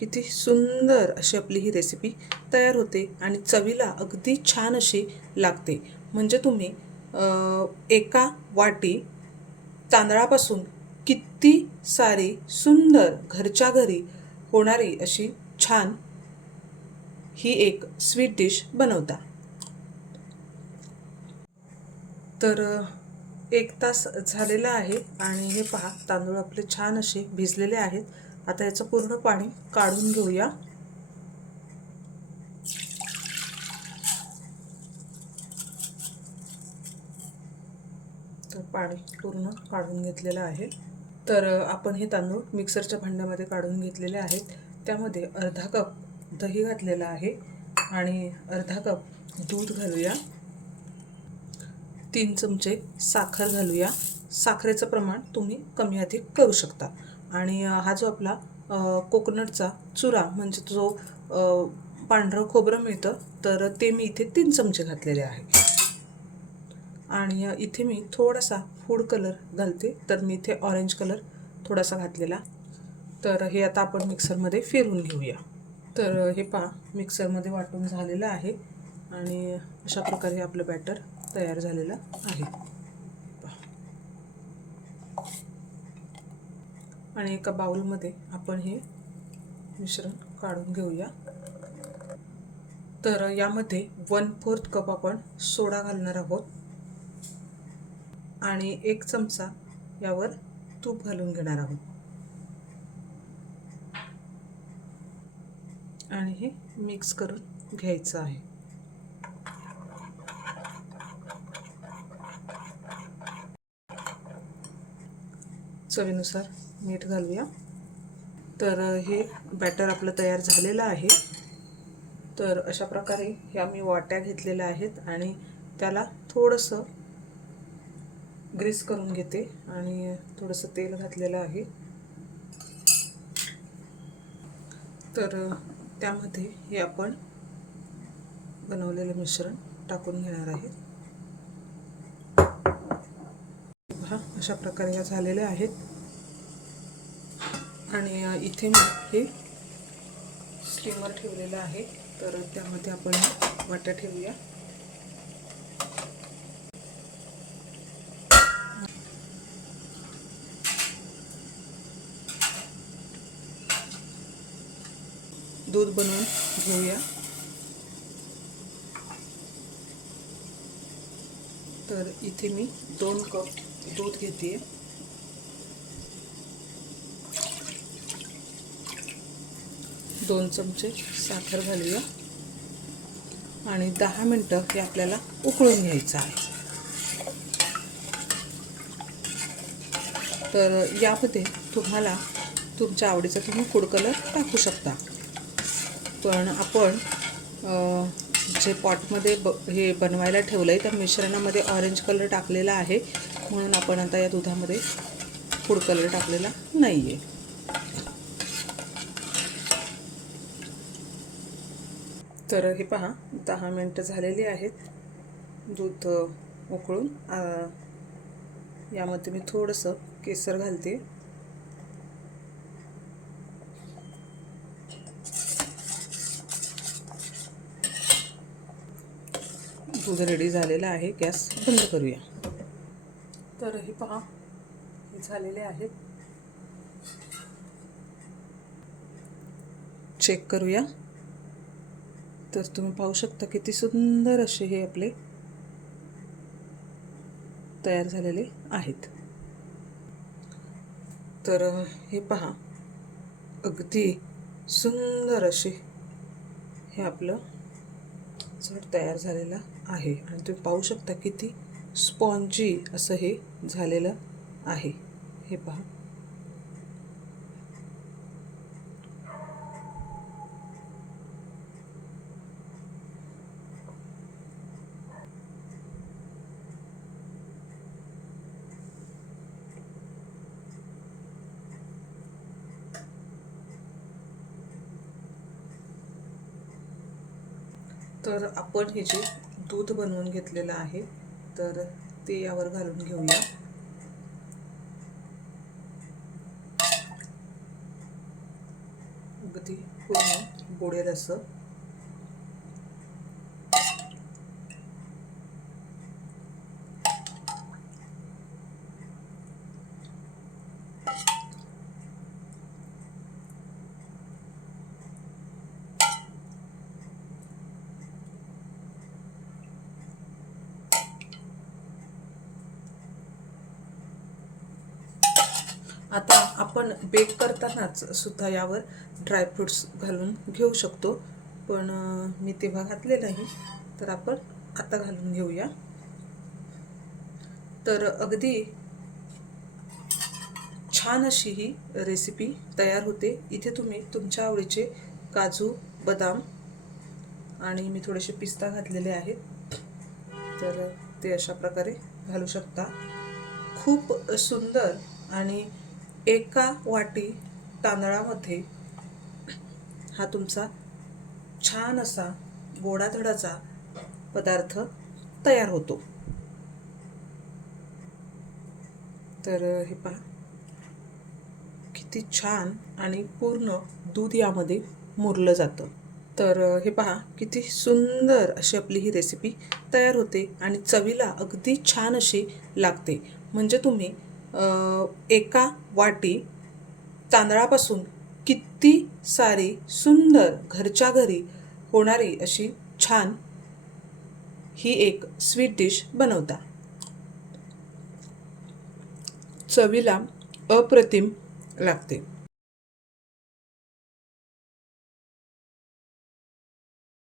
किती सुंदर अशी आपली ही रेसिपी तयार होते आणि चवीला अगदी छान अशी लागते. म्हणजे तुम्ही एका वाटी तांदळापासून किती सारी सुंदर घरच्या घरी होणारी अशी छान ही एक स्वीट डिश बनवता. तर एक तास झालेला आहे आणि हे पहा तांदूळ आपले छान असे भिजलेले आहेत. आता याचं पूर्ण पाणी काढून घेऊया. तर पाणी पूर्ण काढून घेतलेलं आहे. तर आपण हे तांदूळ मिक्सरच्या भांड्यामध्ये काढून घेतलेले आहेत. त्यामध्ये अर्धा कप दही घातलेलं आहे आणि अर्धा कप दूध घालूया. तीन चमचे साखर घालूया. साखरेचं प्रमाण तुम्ही कमी अधिक करू शकता. आणि हा जो आपला कोकोनटचा चुरा म्हणजे जो पांढरं खोबरं मिळतं तर ते मी इथे तीन चमचे घातलेले आहे. आणि इथे मी थोडासा फूड कलर घालते तर मी इथे ऑरेंज कलर थोडासा घातलेला. तर हे आता आपण मिक्सरमध्ये फिरून घेऊया. तर हे पहा मिक्सरमध्ये वाटून झालेलं आहे आणि अशा प्रकारे आपलं बॅटर तयार झालेलं आहे पहा. आणि एका बाउलमध्ये आपण हे मिश्रण काढून घेऊया. तर यामध्ये वन फोर्थ कप आपण सोडा घालणार आहोत. आणि एक चमचा यावर तूप घालून घेणार आहोत. आणि हे मिक्स करून घ्यायचं आहे. चवीनुसार मीठ घालूया. तर हे बॅटर आपलं तयार झालेलं आहे. तर अशा प्रकारे ह्या मी वाट्या घेतलेल्या आहेत आणि त्याला थोडंसं ग्रीस करून घेते आणि थोडंसं तेल घातलेलं आहे. तर त्यामध्ये हे आपण बनवलेलं मिश्रण टाकून घेणार आहे. पहा अशा प्रकारे या झालेल्या आहेत. आणि इथे मी हे स्टीमर ठेवलेलं आहे. तर त्यामध्ये आपण वाट्या ठेवूया. दूध बनवून घेऊया. तर इथे मी दोन कप दूध घेते दोन चमचे साखर घालूया. आणि दहा मिनटं हे आपल्याला उकळून घ्यायचं आहे. तर यामध्ये तुम्हाला तुमच्या आवडीचा तुम्ही फूड कलर टाकू शकता. पण आपण जे पॉटमध्ये ब हे बनवायला ठेवलं आहे त्या मिश्रणामध्ये ऑरेंज कलर टाकलेला आहे. म्हणून आपण आता या दुधामध्ये फूड कलर टाकलेला नाही आहे तर हे पहा दहा मिनटं झालेली आहेत. दूध उकळून यामध्ये मी थोडंसं केसर घालते. दूध रेडी झालेलं आहे गॅस बंद करूया. तर हे पहा हे झालेले आहेत. चेक करूया. तर तुम्ही पाहू शकता किती सुंदर असे हे आपले तयार झालेले आहेत. तर हे पहा. अगदी सुंदर असे हे आपलं चट तयार झालेलं आहे. आणि तुम्ही पाहू शकता किती स्पॉन्जी असं हे झालेलं आहे. हे पहा. तर आपण हे जे दूध बनवून घेतलेलं आहे तर ते यावर घालून घेऊया. अगदी पूर्ण बुडेल असं. आता आपण बेक करतानाच सुद्धा यावर ड्रायफ्रुट्स घालून घेऊ शकतो. पण मी तेव्हा घातले नाही तर आपण आता घालून घेऊया. तर अगदी छान अशी ही रेसिपी तयार होते. इथे तुम्ही तुमच्या आवडीचे काजू बदाम आणि मी थोडेसे पिस्ता घातलेले आहेत. तर ते अशा प्रकारे घालू शकता. खूप सुंदर आणि एका वाटी तांदळामध्ये हा तुमचा छान असा गोडाधडाचा पदार्थ तयार होतो. तर हे पहा. किती छान आणि पूर्ण दूध यामध्ये मुरलं जातं. तर हे पहा किती सुंदर अशी आपली ही रेसिपी तयार होते आणि चवीला अगदी छान अशी लागते. म्हणजे तुम्ही एका वाटी तांदळापासून किती सारी सुंदर घरच्या घरी होणारी अशी छान ही एक स्वीट डिश बनवता. चवीला अप्रतिम लागते.